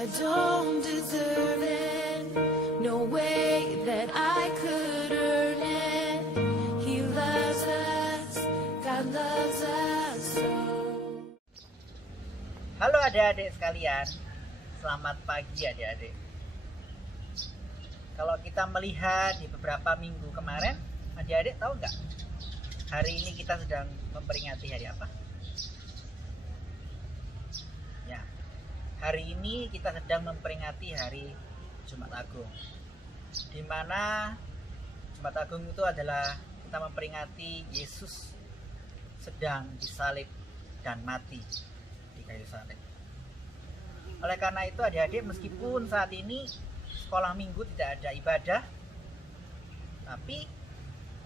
I don't deserve it. No way that I could earn it. He loves us, God loves us so. Halo adik-adik sekalian, selamat pagi adik-adik. Kalau kita melihat di beberapa minggu kemarin, adik-adik tahu nggak? Hari ini kita sedang memperingati hari apa? Ya, hari ini kita sedang memperingati hari Jumat Agung. Di mana Jumat Agung itu adalah kita memperingati Yesus sedang disalib dan mati di kayu salib. Oleh karena itu adik-adik, meskipun saat ini sekolah minggu tidak ada ibadah, tapi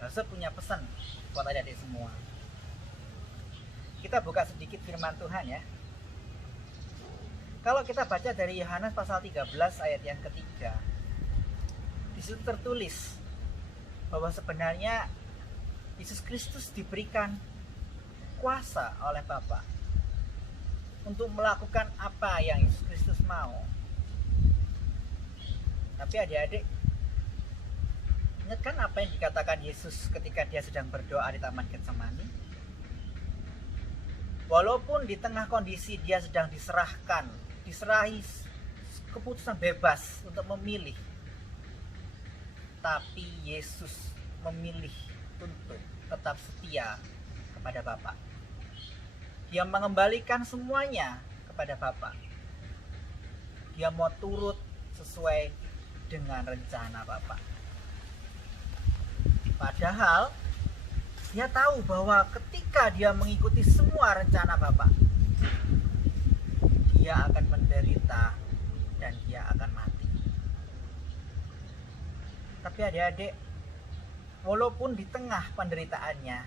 saya punya pesan buat adik-adik semua. Kita buka sedikit firman Tuhan ya. Kalau kita baca dari Yohanes pasal 13 ayat yang ketiga, di situ tertulis bahwa sebenarnya Yesus Kristus diberikan kuasa oleh Bapa untuk melakukan apa yang Yesus Kristus mau. Tapi adik-adik, ingatkan apa yang dikatakan Yesus ketika dia sedang berdoa di Taman Getsemani? Walaupun di tengah kondisi dia sedang diserahi keputusan bebas untuk memilih, tapi Yesus memilih untuk tetap setia kepada Bapa. Dia mengembalikan semuanya kepada Bapa. Dia mau turut sesuai dengan rencana Bapa. Padahal dia tahu bahwa ketika dia mengikuti semua rencana Bapa, dia akan menderita dan dia akan mati. Tapi adik-adik, walaupun di tengah penderitaannya,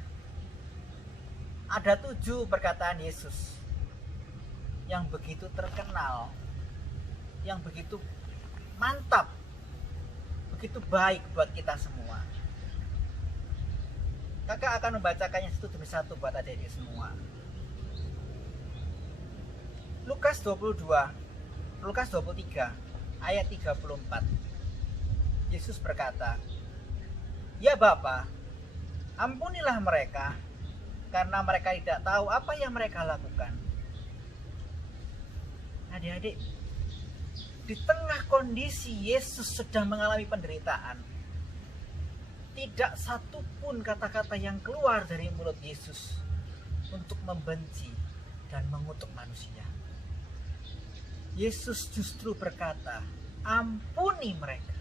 ada 7 perkataan Yesus yang begitu terkenal, yang begitu mantap, begitu baik buat kita semua. Kakak akan membacakannya satu demi satu buat adik-adik semua. Lukas 23 ayat 34. Yesus berkata, "Ya Bapa, ampunilah mereka, karena mereka tidak tahu apa yang mereka lakukan." Adik-adik, di tengah kondisi Yesus sedang mengalami penderitaan, tidak satu pun kata-kata yang keluar dari mulut Yesus untuk membenci dan mengutuk manusia. Yesus justru berkata, "Ampuni mereka."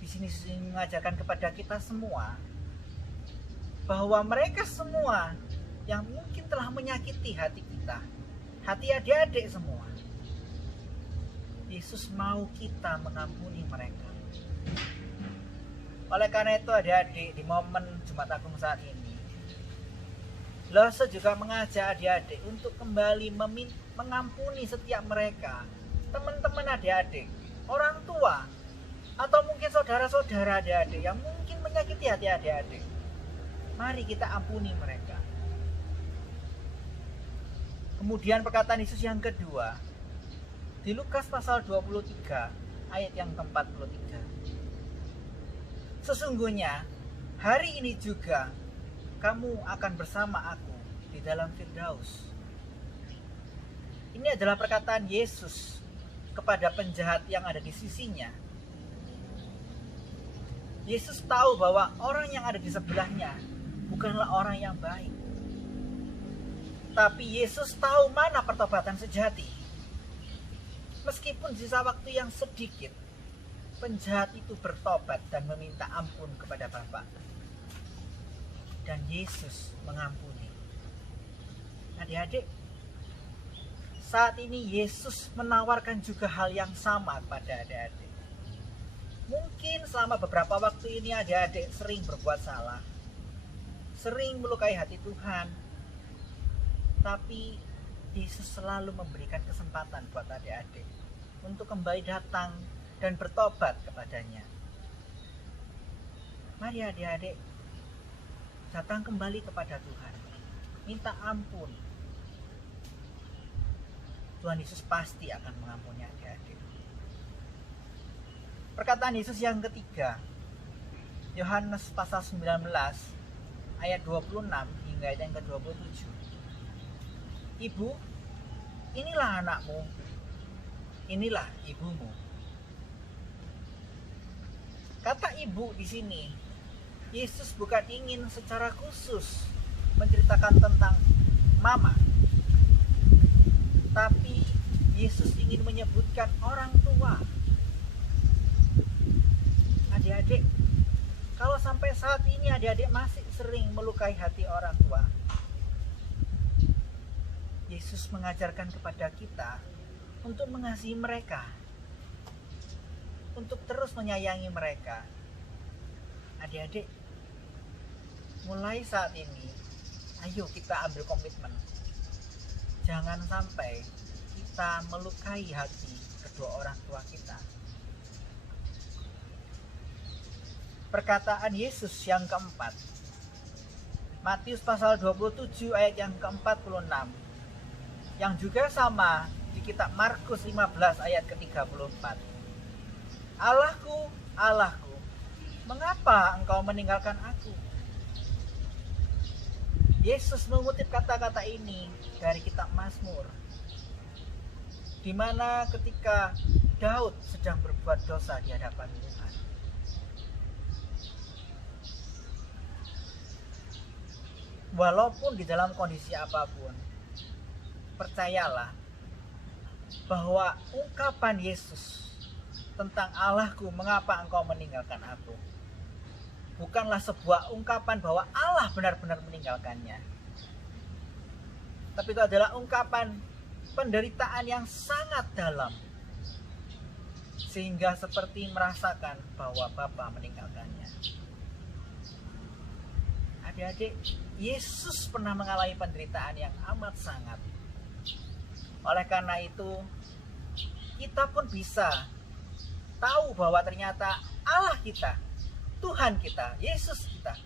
Di sini mengajarkan kepada kita semua bahwa mereka semua yang mungkin telah menyakiti hati kita, hati adik-adik semua, Yesus mau kita mengampuni mereka. Oleh karena itu adik-adik, di momen Jumat Agung saat ini, Lose juga mengajak adik-adik untuk kembali mengampuni setiap mereka, teman-teman adik-adik, orang tua, atau mungkin saudara-saudara adik-adik yang mungkin menyakiti hati adik-adik. Mari kita ampuni mereka. Kemudian perkataan Yesus yang kedua, di Lukas pasal 23 ayat yang ke-43. "Sesungguhnya hari ini juga kamu akan bersama aku di dalam Firdaus." Ini adalah perkataan Yesus kepada penjahat yang ada di sisinya. Yesus tahu bahwa orang yang ada di sebelahnya bukanlah orang yang baik. Tapi Yesus tahu mana pertobatan sejati. Meskipun sisa waktu yang sedikit, penjahat itu bertobat dan meminta ampun kepada Bapa. Dan Yesus mengampuni. Adik-adik, saat ini Yesus menawarkan juga hal yang sama kepada adik-adik. Mungkin selama beberapa waktu ini adik-adik sering berbuat salah, sering melukai hati Tuhan. Tapi Yesus selalu memberikan kesempatan buat adik-adik untuk kembali datang dan bertobat kepadanya. Mari adik-adik datang kembali kepada Tuhan, minta ampun. Tuhan Yesus pasti akan mengampuni adik-adik. Perkataan Yesus yang ketiga, Yohanes pasal 19 ayat 26 hingga ayat yang ke-27. Ibu, inilah anakmu, inilah ibumu. Kata ibu di sini, Yesus bukan ingin secara khusus menceritakan tentang mama, tapi Yesus ingin menyebutkan orang tua. Adik-adik, kalau sampai saat ini adik-adik masih sering melukai hati orang tua, Yesus mengajarkan kepada kita untuk mengasihi mereka, untuk terus menyayangi mereka. Adik-adik, mulai saat ini, ayo kita ambil komitmen. Jangan sampai kita melukai hati kedua orang tua kita. Perkataan Yesus yang keempat, Matius pasal 27 ayat yang ke-46, yang juga sama di kitab Markus 15 ayat ke-34. Allahku, Allahku, mengapa engkau meninggalkan aku? Yesus mengutip kata-kata ini dari kitab Mazmur, di mana ketika Daud sedang berbuat dosa di hadapan Tuhan. Walaupun di dalam kondisi apapun, percayalah bahwa ungkapan Yesus tentang Allahku, mengapa engkau meninggalkan aku, bukanlah sebuah ungkapan bahwa Allah benar-benar meninggalkannya, tapi itu adalah ungkapan penderitaan yang sangat dalam, sehingga seperti merasakan bahwa Bapa meninggalkannya. Adik-adik, Yesus pernah mengalami penderitaan yang amat sangat. Oleh karena itu, kita pun bisa tahu bahwa ternyata Allah kita, Tuhan kita, Yesus kita,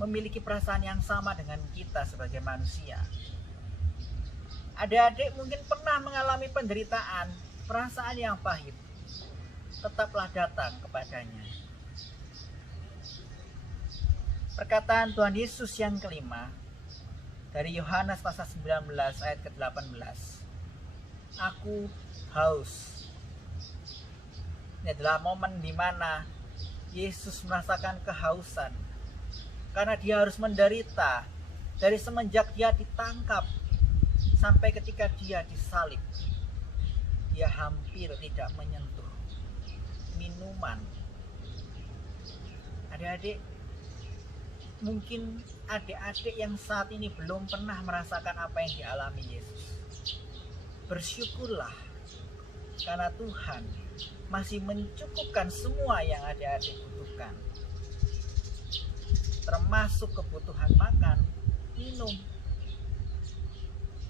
memiliki perasaan yang sama dengan kita sebagai manusia. Adik-adik mungkin pernah mengalami penderitaan, perasaan yang pahit. Tetaplah datang kepadanya. Perkataan Tuhan Yesus yang kelima dari Yohanes pasal 19 ayat ke-18. Aku haus. Ini adalah momen di mana Yesus merasakan kehausan karena dia harus menderita dari semenjak dia ditangkap sampai ketika dia disalib. Dia hampir tidak menyentuh minuman. Adik-adik, mungkin adik-adik yang saat ini belum pernah merasakan apa yang dialami Yesus. Bersyukurlah karena Tuhan masih mencukupkan semua yang adik-adik butuhkan, termasuk kebutuhan makan, minum.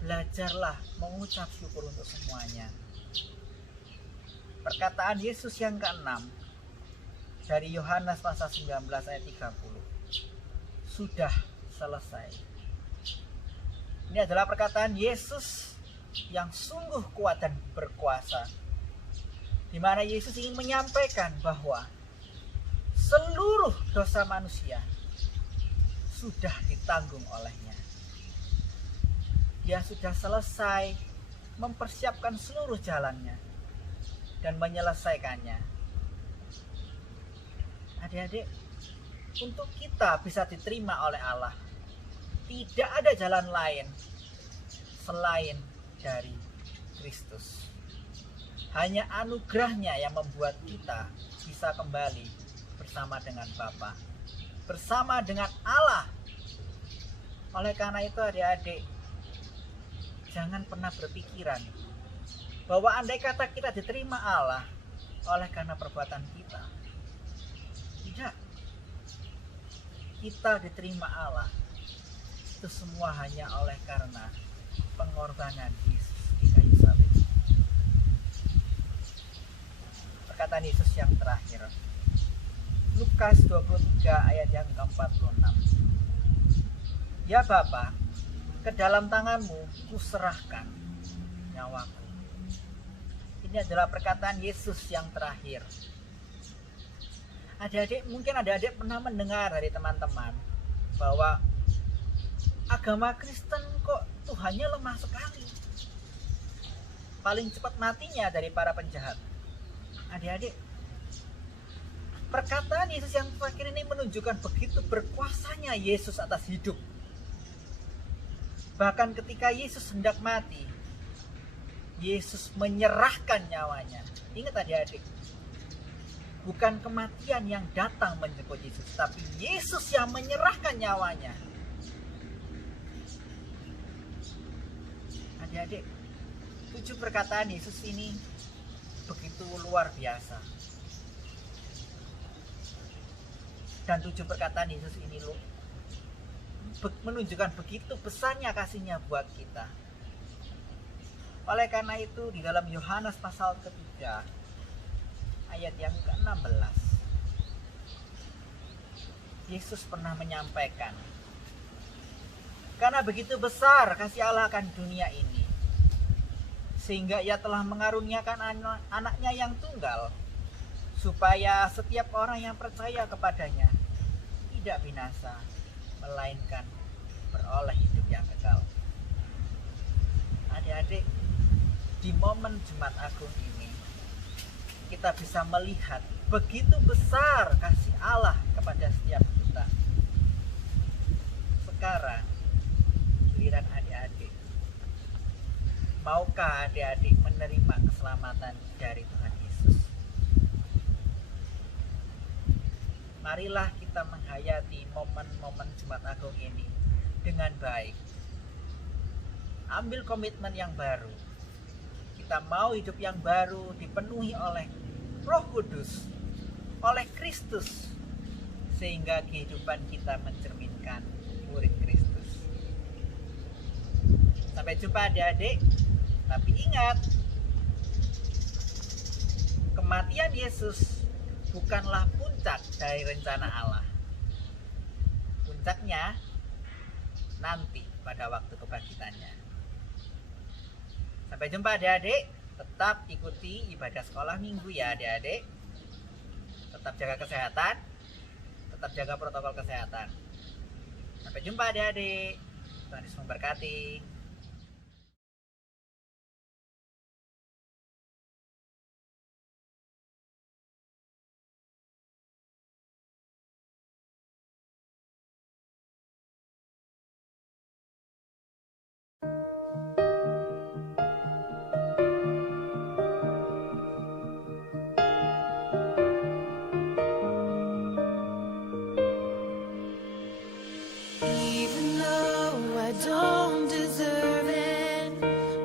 Belajarlah mengucap syukur untuk semuanya. Perkataan Yesus yang ke-6 dari Yohanes pasal 19 ayat 30. Sudah selesai. Ini adalah perkataan Yesus yang sungguh kuat dan berkuasa, di mana Yesus ingin menyampaikan bahwa seluruh dosa manusia sudah ditanggung olehnya. Dia sudah selesai mempersiapkan seluruh jalannya dan menyelesaikannya. Adik-adik, untuk kita bisa diterima oleh Allah, tidak ada jalan lain selain dari Kristus. Hanya anugerahnya yang membuat kita bisa kembali bersama dengan Bapa, bersama dengan Allah. Oleh karena itu adik-adik, jangan pernah berpikiran bahwa andai kata kita diterima Allah oleh karena perbuatan kita. Tidak. Kita diterima Allah itu semua hanya oleh karena pengorbanan Yesus di kayu salib. Perkataan Yesus yang terakhir, Lukas 23 ayat yang ke-46. Ya Bapa, ke dalam tanganmu kuserahkan nyawaku. Ini adalah perkataan Yesus yang terakhir. Adik-adik, mungkin adik-adik pernah mendengar dari teman-teman bahwa agama Kristen kok Tuhannya lemah sekali. Paling cepat matinya dari para penjahat. Adik-adik, perkataan Yesus yang terakhir ini menunjukkan begitu berkuasanya Yesus atas hidup. Bahkan ketika Yesus hendak mati, Yesus menyerahkan nyawanya. Ingat adik-adik, bukan kematian yang datang menjemput Yesus, tapi Yesus yang menyerahkan nyawanya. Adik-adik, 7 perkataan Yesus ini begitu luar biasa. Dan 7 perkataan Yesus ini menunjukkan begitu besarnya kasihnya buat kita. Oleh karena itu di dalam Yohanes pasal ketiga ayat yang ke-16, Yesus pernah menyampaikan, karena begitu besar kasih Allah akan dunia ini, sehingga ia telah mengaruniakan anaknya yang tunggal, supaya setiap orang yang percaya kepadanya tidak binasa, melainkan beroleh hidup yang kekal. Adik-adik, di momen Jumat Agung ini kita bisa melihat begitu besar kasih Allah kepada setiap kita. Sekarang giliran adik-adik. Maukah adik-adik menerima keselamatan dari Tuhan Yesus? Marilah kita menghayati momen-momen Jumat Agung ini dengan baik. Ambil komitmen yang baru. Kita mau hidup yang baru, dipenuhi oleh Roh Kudus, oleh Kristus, sehingga kehidupan kita mencerminkan murid Kristus. Sampai jumpa adik-adik. Tapi ingat, kematian Yesus bukanlah puncak dari rencana Allah. Puncaknya nanti pada waktu kebangkitannya. Sampai jumpa adik-adik. Tetap ikuti ibadah sekolah minggu ya adik-adik. Tetap jaga kesehatan. Tetap jaga protokol kesehatan. Sampai jumpa adik-adik. Tuhan Yesus memberkati. Even though I don't deserve it,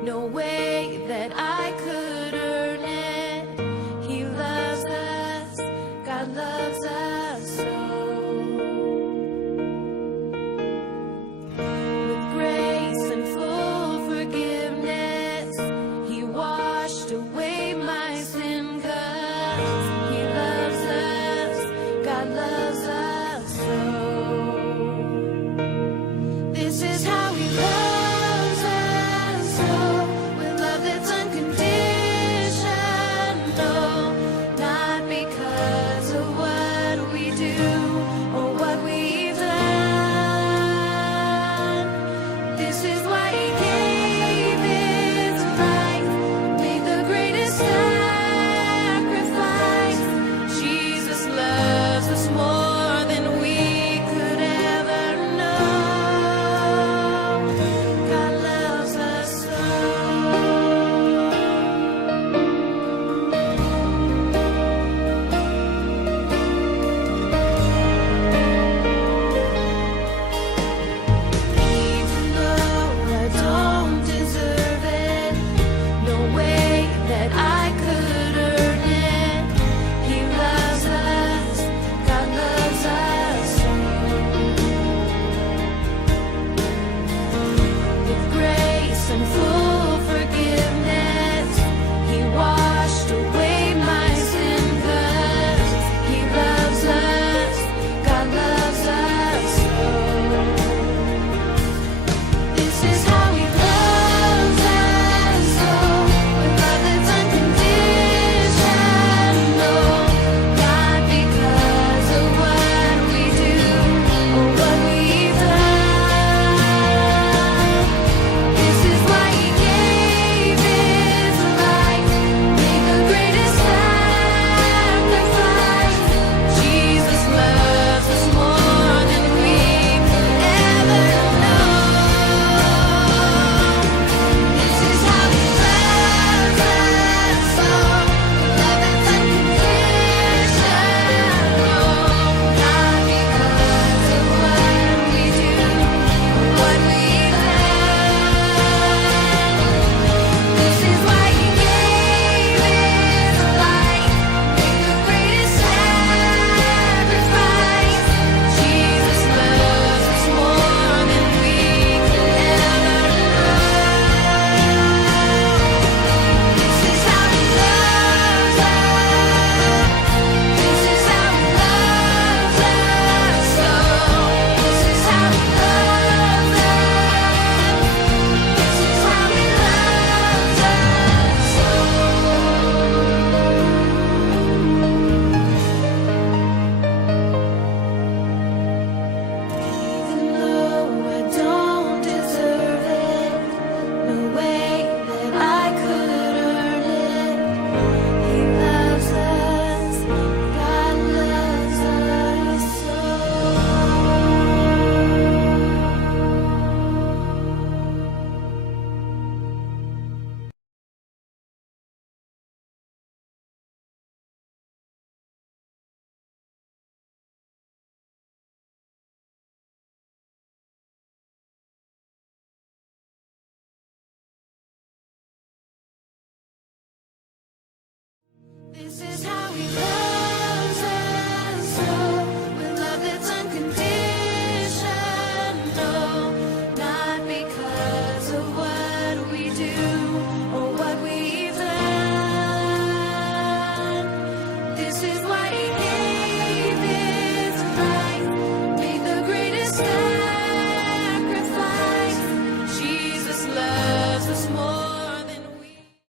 no way that I could earn it. He loves us, God loves us so. With grace and full forgiveness, He washed away my sin 'cause He loves us, God loves us so. This is how He loves us, so with love that's unconditional, not because of what we do or what we've done. This is why He came.